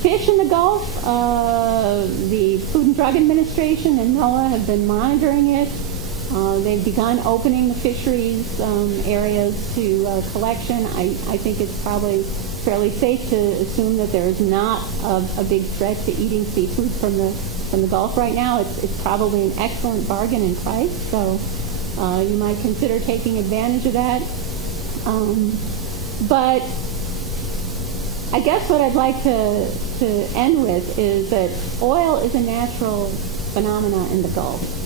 fish in the Gulf, the Food and Drug Administration and NOAA have been monitoring it. They've begun opening the fisheries areas to collection. I think it's probably fairly safe to assume that there is not a big threat to eating seafood from the Gulf right now. It's probably an excellent bargain in price, so you might consider taking advantage of that. But I guess what I'd like to end with is that oil is a natural phenomenon in the Gulf.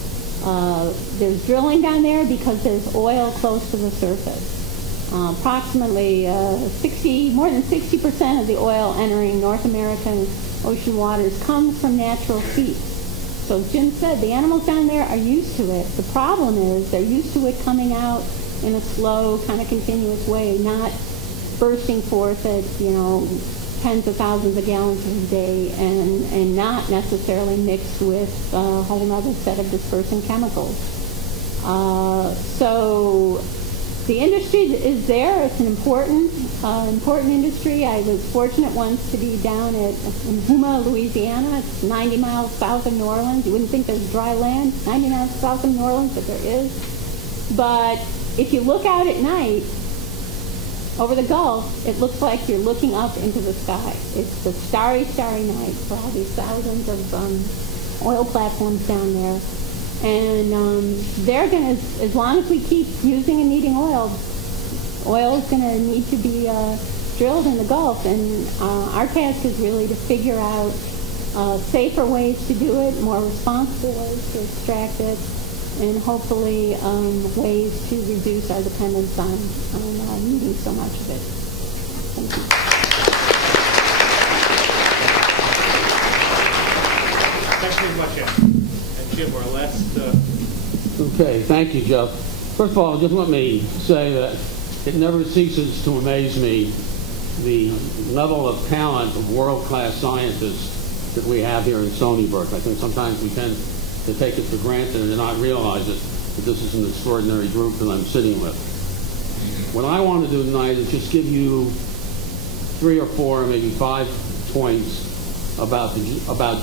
There's drilling down there because there's oil close to the surface. Approximately more than 60% of the oil entering North American ocean waters comes from natural feed. So as Jim said, the animals down there are used to it. The problem is they're used to it coming out in a slow, kind of continuous way, not bursting forth at, tens of thousands of gallons a day and not necessarily mixed with a whole other set of dispersing chemicals. So the industry is there. It's an important industry. I was fortunate once to be down in Houma, Louisiana. It's 90 miles south of New Orleans. You wouldn't think there's dry land 90 miles south of New Orleans, but there is. But if you look out at night over the Gulf, it looks like you're looking up into the sky. It's a starry, starry night for all these thousands of oil platforms down there. And they're going to, as long as we keep using and needing oil is going to need to be drilled in the Gulf. And our task is really to figure out safer ways to do it, more responsible ways to extract it, and hopefully ways to reduce our dependence on needing so much of it. Thank you. Thanks very much, Ann. And Jim, our last... Okay, thank you, Jeff. First of all, just let me say that it never ceases to amaze me the level of talent of world-class scientists that we have here in Stony Brook. I think sometimes we tend to take it for granted and to not realize it, that this is an extraordinary group that I'm sitting with. What I want to do tonight is just give you 3 or 4, maybe 5 points about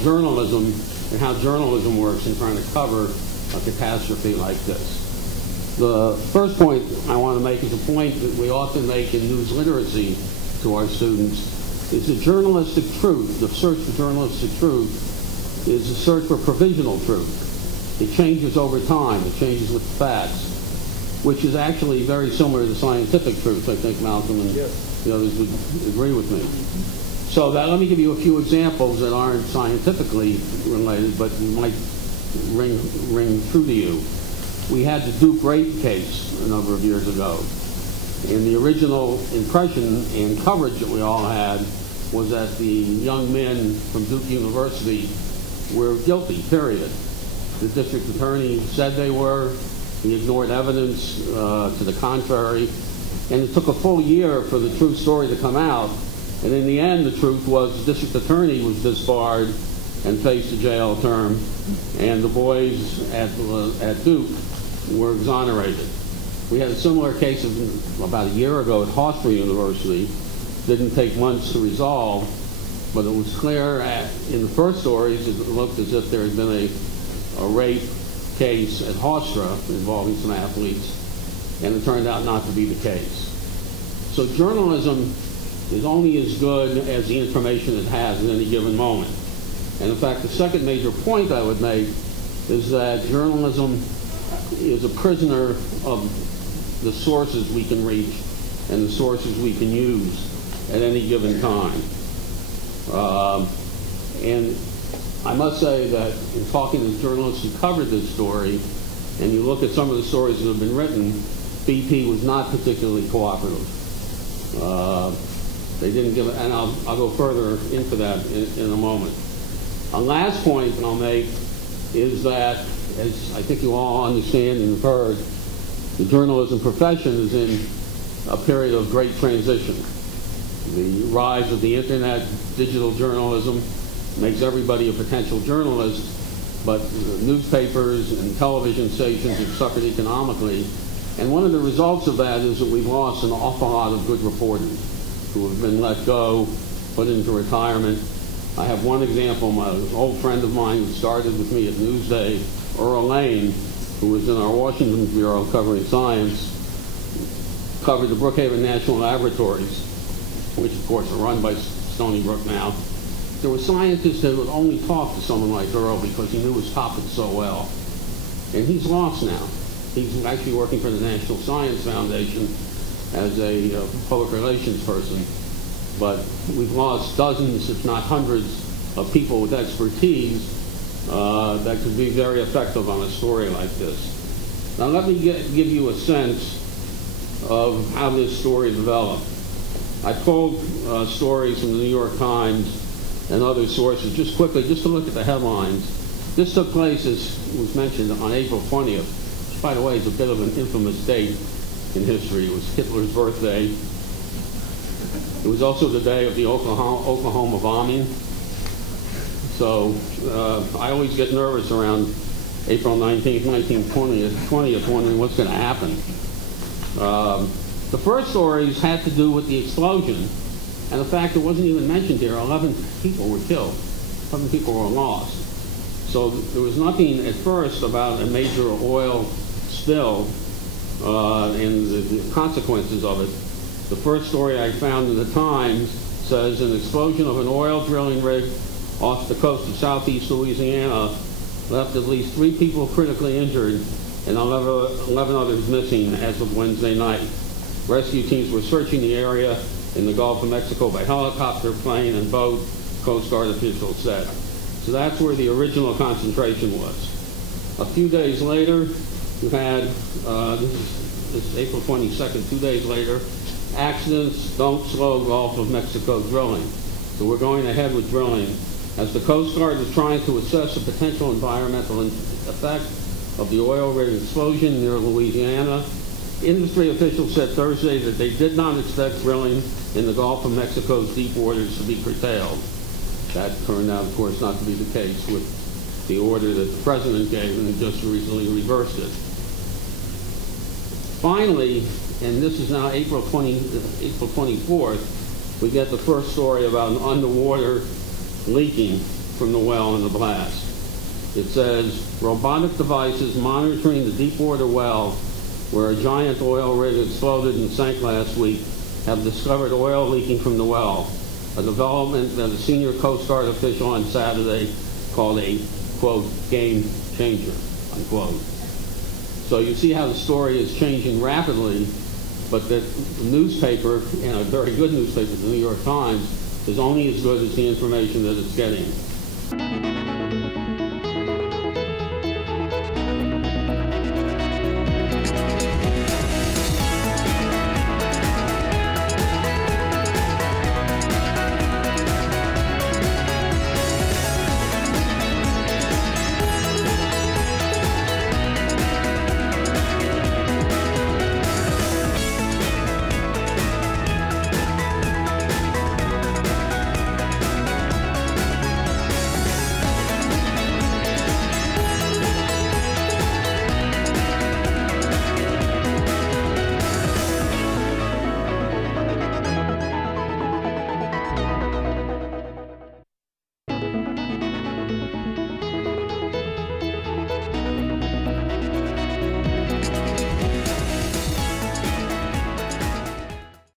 journalism and how journalism works in trying to cover a catastrophe like this. The first point I want to make is a point that we often make in news literacy to our students, is the journalistic truth, the search for journalistic truth, is a search for provisional truth. It changes over time. It changes with facts, which is actually very similar to scientific truth. I think Malcolm and the others would agree with me. So let me give you a few examples that aren't scientifically related, but might ring true to you. We had the Duke rape case a number of years ago. And the original impression and coverage that we all had was that the young men from Duke University were guilty, period. The district attorney said they were. He ignored evidence to the contrary. And it took a full year for the true story to come out. And in the end, the truth was the district attorney was disbarred and faced a jail term. And the boys at Duke were exonerated. We had a similar case about a year ago at Hofstra University. Didn't take months to resolve. But it was clear in the first stories, it looked as if there had been a rape case at Hofstra involving some athletes, and it turned out not to be the case. So journalism is only as good as the information it has at any given moment. And in fact, the second major point I would make is that journalism is a prisoner of the sources we can reach and the sources we can use at any given time. And I must say that in talking to journalists who covered this story, and you look at some of the stories that have been written, BP was not particularly cooperative. They didn't give it, and I'll go further into that in a moment. A last point that I'll make is that, as I think you all understand and have heard, the journalism profession is in a period of great transition. The rise of the internet, digital journalism, makes everybody a potential journalist, but newspapers and television stations have suffered economically. And one of the results of that is that we've lost an awful lot of good reporters who have been let go, put into retirement, I have one example. My old friend of mine who started with me at Newsday, Earl Lane, who was in our Washington Bureau covering science, covered the Brookhaven National Laboratories, which of course are run by Stony Brook now. There were scientists that would only talk to someone like Earl because he knew his topic so well. And he's lost now. He's actually working for the National Science Foundation as a public relations person. But we've lost dozens, if not hundreds, of people with expertise that could be very effective on a story like this. Now let me give you a sense of how this story developed. I pulled stories from the New York Times and other sources just quickly, just to look at the headlines. This took place, as was mentioned, on April 20th, which, by the way, is a bit of an infamous date in history. It was Hitler's birthday. It was also the day of the Oklahoma bombing. So I always get nervous around April 19th, 1920th, wondering what's going to happen. The first stories had to do with the explosion, and the fact it wasn't even mentioned here, 11 people were killed, 11 people were lost. So there was nothing at first about a major oil spill and the consequences of it. The first story I found in the Times says an explosion of an oil drilling rig off the coast of southeast Louisiana left at least 3 people critically injured and 11 others missing as of Wednesday night. Rescue teams were searching the area in the Gulf of Mexico by helicopter, plane, and boat, Coast Guard officials said. So that's where the original concentration was. A few days later, you had, this is April 22nd, 2 days later, accidents don't slow Gulf of Mexico drilling. So we're going ahead with drilling. As the Coast Guard is trying to assess the potential environmental effect of the oil rig explosion near Louisiana, industry officials said Thursday that they did not expect drilling in the Gulf of Mexico's deep waters to be curtailed. That turned out, of course, not to be the case with the order that the President gave, and just recently reversed it. Finally, and this is now April 24th, we get the first story about an underwater leaking from the well in the blast. It says, robotic devices monitoring the deepwater well where a giant oil rig exploded and sank last week have discovered oil leaking from the well, a development that a senior Coast Guard official on Saturday called a, quote, game changer, unquote. So you see how the story is changing rapidly, but that the newspaper, and a very good newspaper, the New York Times, is only as good as the information that it's getting.